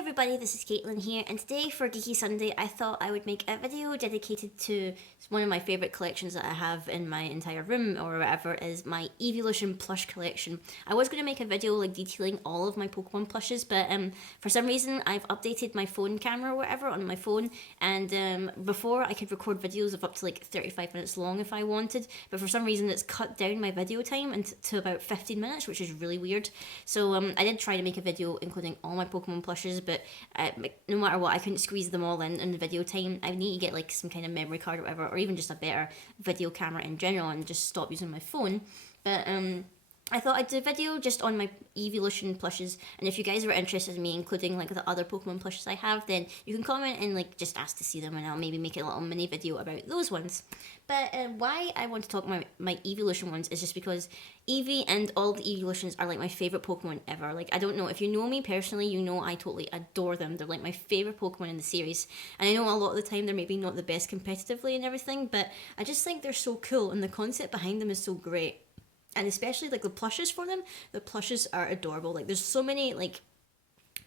everybody, this is Caitlin here, and today for Geeky Sunday I thought I would make a video dedicated to one of my favourite collections that I have in my entire room or whatever, is my Eeveelution Plush collection. I was going to make a video like detailing all of my Pokemon plushes, but for some reason I've updated my phone camera or whatever on my phone, and before I could record videos of up to like 35 minutes long if I wanted, but for some reason it's cut down my video time to about 15 minutes, which is really weird. So I did try to make a video including all my Pokemon plushes, but no matter what, I couldn't squeeze them all in the video time. I need to get like some kind of memory card or whatever, or even just a better video camera in general, and just stop using my phone. But I thought I'd do a video just on my Eeveelution plushes, and if you guys are interested in me including like the other Pokemon plushes I have, then you can comment and like just ask to see them, and I'll maybe make a little mini video about those ones. But why I want to talk about my Eeveelution ones is just because Eevee and all the Eeveelutions are like my favourite Pokemon ever. Like, I don't know, if you know me personally, you know I totally adore them. They're like my favourite Pokemon in the series, and I know a lot of the time they're maybe not the best competitively and everything, but I just think they're so cool, and the concept behind them is so great. And especially like the plushes for them, the plushes are adorable. Like, there's so many like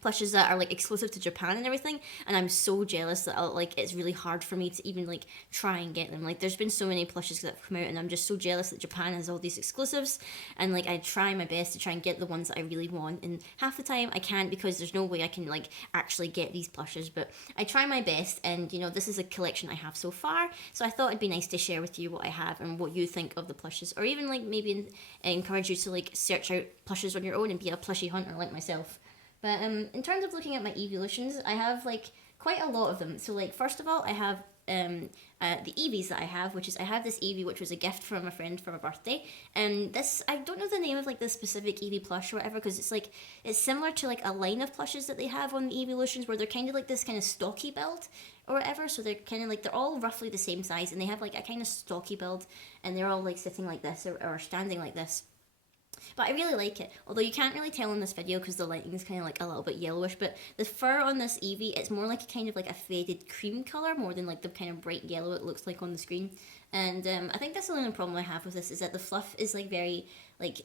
plushes that are like exclusive to Japan and everything, and I'm so jealous that it's really hard for me to even like try and get them. Like, there's been so many plushes that have come out, and I'm just so jealous that Japan has all these exclusives, and like I try my best to try and get the ones that I really want, and half the time I can't because there's no way I can like actually get these plushes, but I try my best, and you know, this is a collection I have so far, so I thought it'd be nice to share with you what I have and what you think of the plushes, or even like maybe encourage you to like search out plushes on your own and be a plushie hunter like myself. But in terms of looking at my Eeveelutions, I have like quite a lot of them. So like, first of all, I have the Eevees that I have, which is I have this Eevee, which was a gift from a friend for my birthday. And this, I don't know the name of like the specific Eevee plush or whatever, because it's similar to like a line of plushes that they have on the Eeveelutions, where they're kind of like this kind of stocky build or whatever. So they're kind of like, they're all roughly the same size, and they have like a kind of stocky build, and they're all like sitting like this or standing like this. But I really like it, although you can't really tell in this video because the lighting is kind of like a little bit yellowish, but the fur on this Eevee, it's more like a kind of like a faded cream colour more than like the kind of bright yellow it looks like on the screen. And I think that's the only problem I have with this, is that the fluff is like very, like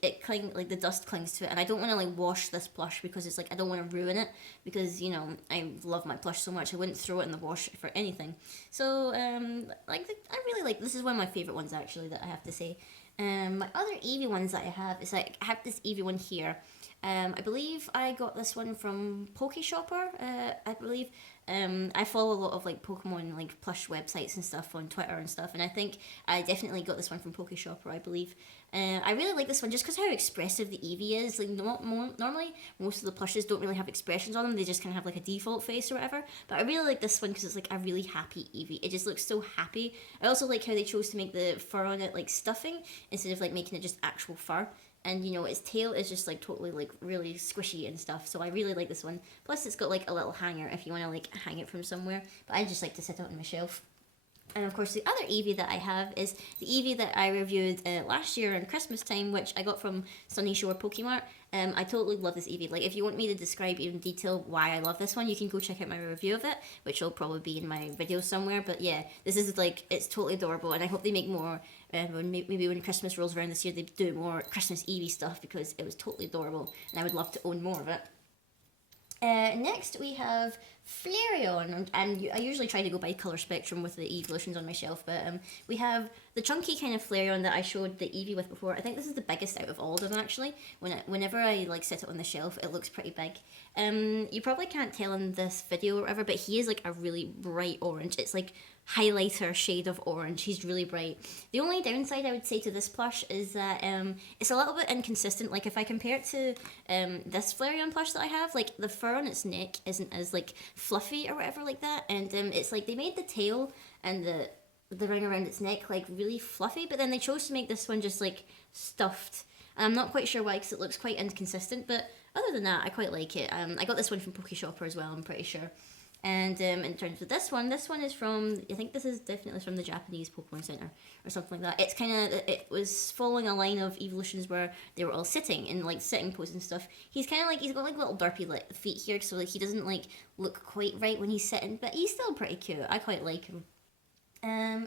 like the dust clings to it, and I don't want to like wash this plush because it's like, I don't want to ruin it, because you know, I love my plush so much, I wouldn't throw it in the wash for anything. So I really like, this is one of my favourite ones actually that I have to say. My other Eevee ones that I have is like, I have this Eevee one here. I believe I got this one from Pokeshopper, I believe. I follow a lot of like Pokemon like plush websites and stuff on Twitter and stuff, and I think I definitely got this one from Pokeshopper, I believe. I really like this one just because how expressive the Eevee is. Like, normally most of the plushes don't really have expressions on them, they just kind of have like a default face or whatever, but I really like this one because it's like a really happy Eevee. It just looks so happy. I also like how they chose to make the fur on it like stuffing instead of like making it just actual fur. And you know, its tail is just like totally like really squishy and stuff, so I really like this one. Plus it's got like a little hanger if you want to like hang it from somewhere, but I just like to sit it on my shelf. And of course the other Eevee that I have is the Eevee that I reviewed last year around Christmas time, which I got from Sunny Shore Pokemart. I totally love this Eevee. Like, if you want me to describe in detail why I love this one, you can go check out my review of it, which will probably be in my video somewhere. But yeah, this is like, it's totally adorable, and I hope they make more, maybe when Christmas rolls around this year, they do more Christmas Eevee stuff, because it was totally adorable, and I would love to own more of it. Next we have Flareon, and I usually try to go by colour spectrum with the Eeveelutions on my shelf, but we have the chunky kind of Flareon that I showed the Eevee with before. I think this is the biggest out of all of them actually. Whenever I like set it on the shelf, it looks pretty big. You probably can't tell in this video or whatever, but he is like a really bright orange. It's like highlighter shade of orange. He's really bright. The only downside I would say to this plush is that it's a little bit inconsistent. Like, if I compare it to this Flareon plush that I have, like the fur on its neck isn't as like fluffy or whatever like that, and it's like they made the tail and the ring around its neck like really fluffy, but then they chose to make this one just like stuffed, and I'm not quite sure why, because it looks quite inconsistent, but other than that I quite like it. I got this one from Pokeshopper as well, I'm pretty sure. And in terms of this one is from, I think this is definitely from the Japanese Pokemon Center or something like that. It's kind of, it was following a line of Eeveelutions where they were all sitting in like sitting pose and stuff. He's kind of like, he's got like little derpy like feet here, so like he doesn't like look quite right when he's sitting, but he's still pretty cute. I quite like him.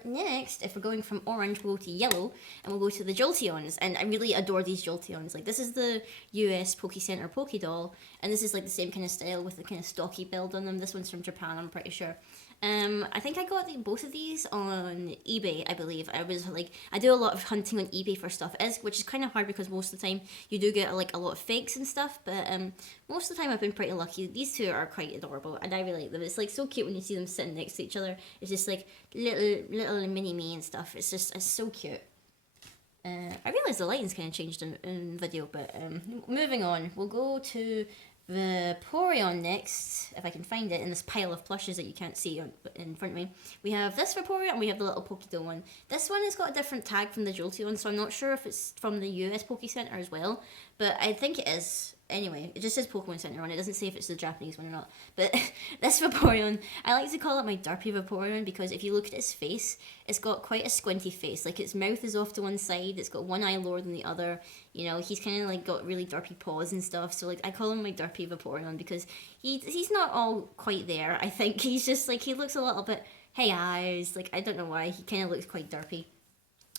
Next, if we're going from orange, we'll go to yellow, and we'll go to the Jolteons, and I really adore these Jolteons. Like, this is the US Poke Center Poke Doll, and this is like the same kind of style with the kind of stocky build on them. This one's from Japan, I'm pretty sure. I think I got both of these on eBay, I believe. I do a lot of hunting on eBay for stuff, which is kind of hard because most of the time you do get like a lot of fakes and stuff, but most of the time I've been pretty lucky. These two are quite adorable, and I really like them. It's like so cute when you see them sitting next to each other. It's just like little mini me and stuff. It's so cute. I realize the lighting's kind of changed in video, but moving on, we'll go to Vaporeon next, if I can find it, in this pile of plushes that you can't see in front of me. We have this Vaporeon, and we have the little Pokédoll one. This one has got a different tag from the Jolteon, so I'm not sure if it's from the US Poke Center as well, but I think it is. Anyway, it just says Pokemon Center on it. It doesn't say if it's the Japanese one or not. But this Vaporeon, I like to call it my derpy Vaporeon because if you look at its face, it's got quite a squinty face. Like, its mouth is off to one side, it's got one eye lower than the other. You know, he's kind of like got really derpy paws and stuff. So like, I call him my derpy Vaporeon because he's not all quite there. I think he's just like, he looks a little bit, hey eyes. Like, I don't know why, he kind of looks quite derpy.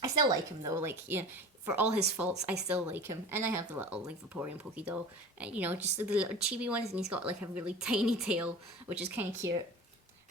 I still like him though, like, yeah, for all his faults, I still like him. And I have the little, like, Vaporeon Pokédoll. And, you know, just the little chibi ones, and he's got, like, a really tiny tail, which is kind of cute.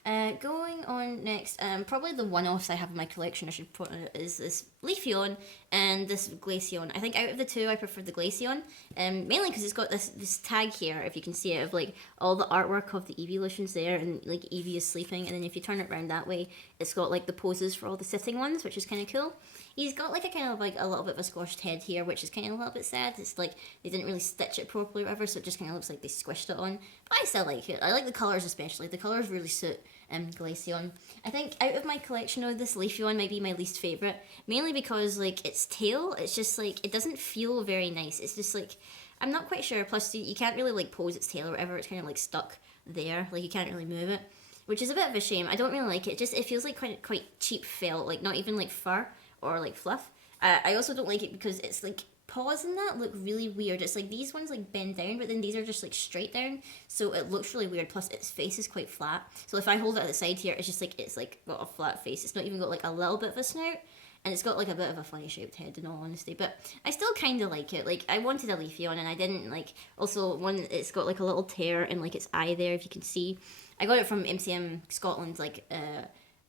Going on next, probably the one-offs I have in my collection, I should put is this Leafeon and this Glaceon. I think out of the two, I prefer the Glaceon, mainly because it's got this tag here, if you can see it, of like all the artwork of the Eeveelutions there, and like Eevee is sleeping, and then if you turn it around that way, it's got like the poses for all the sitting ones, which is kind of cool. He's got like a kind of like a little bit of a squashed head here, which is kind of a little bit sad. It's like they didn't really stitch it properly or whatever, so it just kind of looks like they squished it on. But I still like it. I like the colours especially. The colours really suit Glaceon. I think out of my collection of this, Leafeon might be my least favourite, mainly because like its tail, it's just like, it doesn't feel very nice. It's just like, I'm not quite sure. Plus you can't really like pose its tail or whatever. It's kind of like stuck there. Like you can't really move it, which is a bit of a shame. I don't really like it. It feels like quite cheap felt, like not even like fur or like fluff. I also don't like it because it's like paws in that look really weird. It's like these ones like bend down, but then these are just like straight down, so it looks really weird. Plus its face is quite flat, so if I hold it at the side here, it's like got a flat face. It's not even got like a little bit of a snout, and it's got like a bit of a funny shaped head in all honesty, but I still kind of like it. Like I wanted a Leafeon and I didn't. Like also one, it's got like a little tear in like its eye there, if you can see. I got it from MCM Scotland like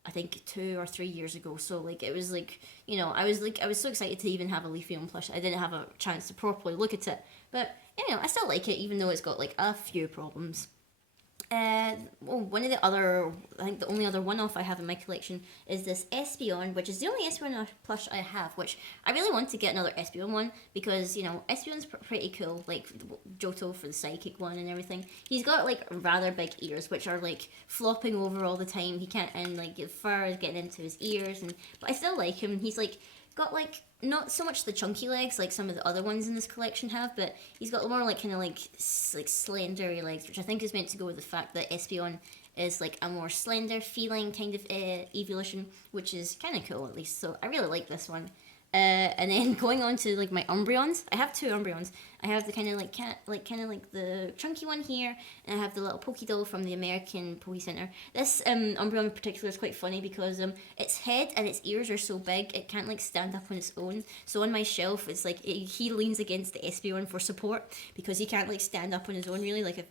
I think 2 or 3 years ago, so like it was like, you know, I was so excited to even have a Leafeon plush. I didn't have a chance to properly look at it, but you know, I still like it even though it's got like a few problems. One of the other, I think the only other one-off I have in my collection is this Espeon, which is the only Espeon plush I have, which I really want to get another Espeon one, because, you know, Espeon's pretty cool, like Johto for the psychic one and everything. He's got, like, rather big ears, which are, like, flopping over all the time. He can't, and, like, the fur is getting into his ears, but I still like him. He's, like, got like not so much the chunky legs like some of the other ones in this collection have, but he's got more like kind of like slendery legs, which I think is meant to go with the fact that Espeon is like a more slender feeling kind of evolution, which is kind of cool at least. So I really like this one. And then going on to like my Umbreons, I have 2 Umbreons. I have the kind of like the chunky one here, and I have the little Pokédoll from the American Poke Center. This Umbreon in particular is quite funny because its head and its ears are so big it can't like stand up on its own. So on my shelf, it's like he leans against the Espeon for support because he can't like stand up on his own really. Like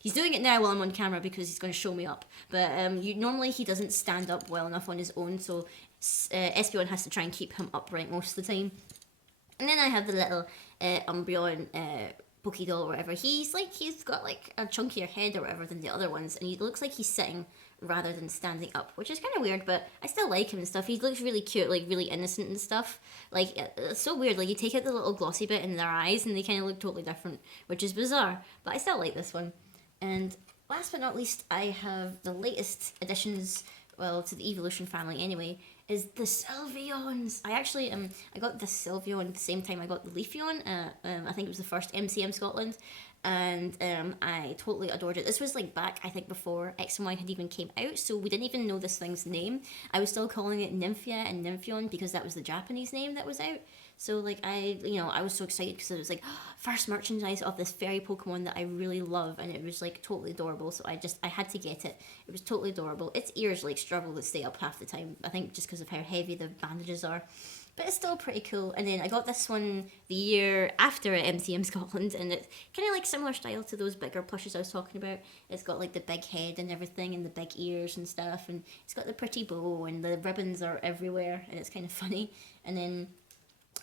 he's doing it now while I'm on camera because he's going to show me up. But normally he doesn't stand up well enough on his own, so Espeon has to try and keep him upright most of the time. And then I have the little Umbreon Pokédoll or whatever. He's got like a chunkier head or whatever than the other ones, and he looks like he's sitting rather than standing up, which is kind of weird, but I still like him and stuff. He looks really cute, like really innocent and stuff. Like it's so weird, like you take out the little glossy bit in their eyes and they kind of look totally different, which is bizarre, but I still like this one. And last but not least, I have the latest additions, well, to the Eeveelution family anyway, is the Sylveons. I got the Sylveon at the same time I got the Leafeon. I think it was the first MCM Scotland, and I totally adored it. This was like back, I think, before X and Y had even came out, so we didn't even know this thing's name. I was still calling it Nymphia and Nympheon because that was the Japanese name that was out. So like I was so excited because it was like first merchandise of this fairy Pokemon that I really love, and it was like totally adorable. So I had to get it. It was totally adorable. Its ears like struggle to stay up half the time. I think just because of how heavy the bandages are. But it's still pretty cool. And then I got this one the year after at MTM Scotland, and it's kind of like similar style to those bigger plushes I was talking about. It's got like the big head and everything, and the big ears and stuff, and it's got the pretty bow, and the ribbons are everywhere, and it's kind of funny. And then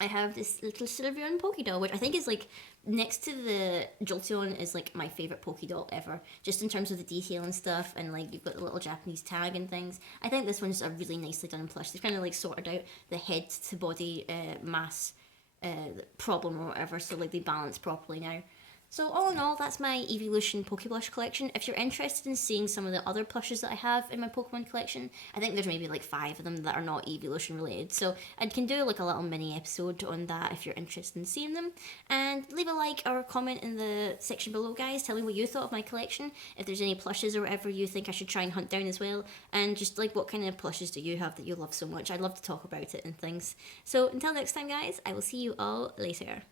I have this little Sylveon Pokédoll, which I think is like next to the Jolteon is like my favorite Pokédoll ever, just in terms of the detail and stuff, and like you've got the little Japanese tag and things. I think this one's a really nicely done plush. They've kind of like sorted out the head to body mass problem or whatever, so like they balance properly now. So all in all, that's my Eeveelution Pokeblush collection. If you're interested in seeing some of the other plushes that I have in my Pokemon collection, I think there's maybe like 5 of them that are not Eeveelution related. So I can do like a little mini episode on that if you're interested in seeing them. And leave a like or a comment in the section below, guys. Tell me what you thought of my collection. If there's any plushes or whatever you think I should try and hunt down as well. And just like what kind of plushes do you have that you love so much. I'd love to talk about it and things. So until next time, guys, I will see you all later.